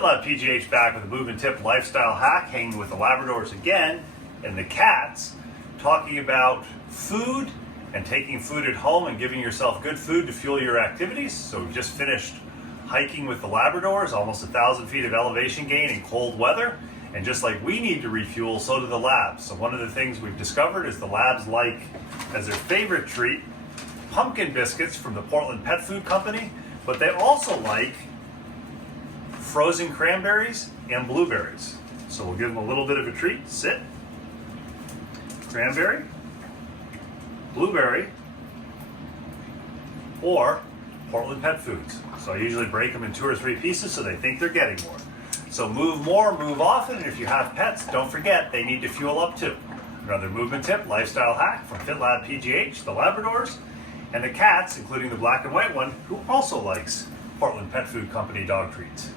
FitLabPGH back with a movement tip lifestyle hack, hanging with the Labradors again and the cats, talking about food and taking food at home and giving yourself good food to fuel your activities. So we've just finished hiking with the Labradors, almost 1,000 feet of elevation gain in cold weather. And just like we need to refuel, so do the labs. So one of the things we've discovered is the labs like, as their favorite treat, Pumpkin Biscuits from the Portland Pet Food Company, but they also like frozen cranberries and blueberries. So we'll give them a little bit of a treat. Sit. Cranberry, blueberry, or Portland Pet Foods. So I usually break them in 2 or 3 pieces so they think they're getting more. So move more, move often, and if you have pets, don't forget they need to fuel up too. Another movement tip, lifestyle hack from FitLabPGH, the Labradors, and the cats, including the black and white one, who also likes Portland Pet Food Company dog treats.